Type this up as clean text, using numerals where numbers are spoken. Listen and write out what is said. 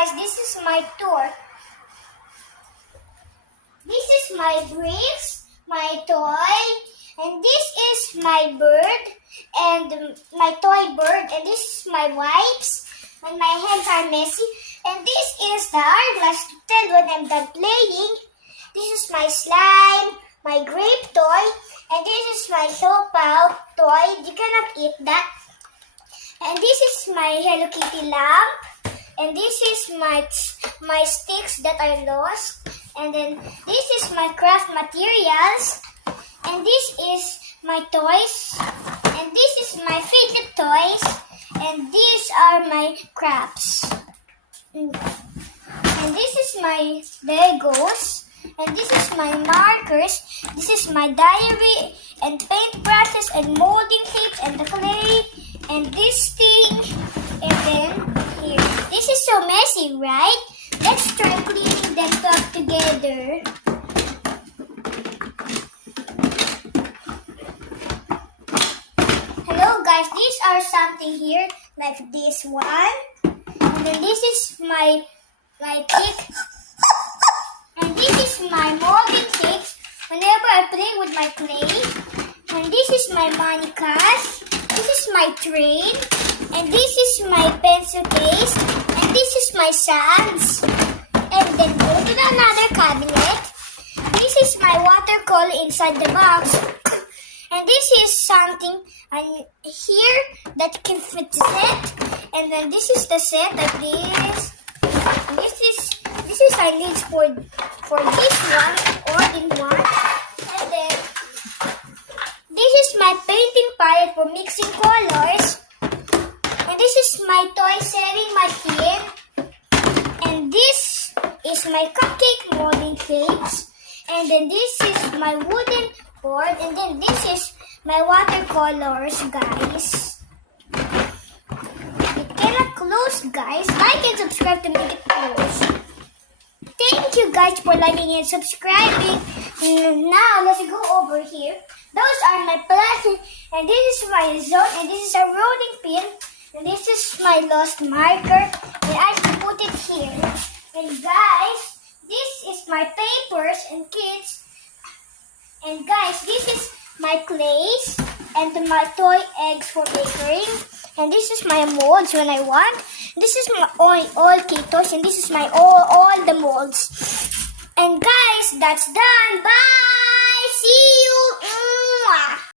guys, this is my tour. This is my bricks, my toy, and this is my bird, and my toy bird, and this is my wipes, and my hands are messy, and this is the hourglass to tell when I'm done playing. This is my slime, my grape toy, and this is my soapal toy. You cannot eat that. And this is my Hello Kitty lamp, and this is my sticks that I lost, and then this is my craft materials, and this is my toys, and this is my favorite toys, and these are my crafts. And this is my Legos, and this is my markers, this is my diary, and paint brushes, and molding tapes, and the clay, and this thing, and then here. This is so messy, right? Let's try cleaning them up together. Hello guys, these are something here, like this one. And then this is my pick. And this is my molding tapes whenever I play with my clay. And this is my money cash. This is my train. And this is my pencil case. And this is my sands. And then go to another cabinet. This is my watercolor inside the box. And this is something here that can fit the set. And then this is the set like this. And this is I need for this one or in one. And then this is my painting palette for mixing colors. And this is my toy setting machine. And this is my cupcake molding tapes. And then this is my wooden board. And then this is my watercolors, guys. It cannot close, guys. Like and subscribe to make it close. Thank you guys for liking and subscribing. Now let's go over here. Those are my plastic, and this is my zone, and this is a rolling pin, and this is my lost marker, and I can put it here. And guys, this is my papers and kids. And guys, this is my clays and my toy eggs for baking. And this is my molds when I want. This is my all Kitos, and this is my all the molds. And guys, that's done. Bye. See you. Mwah.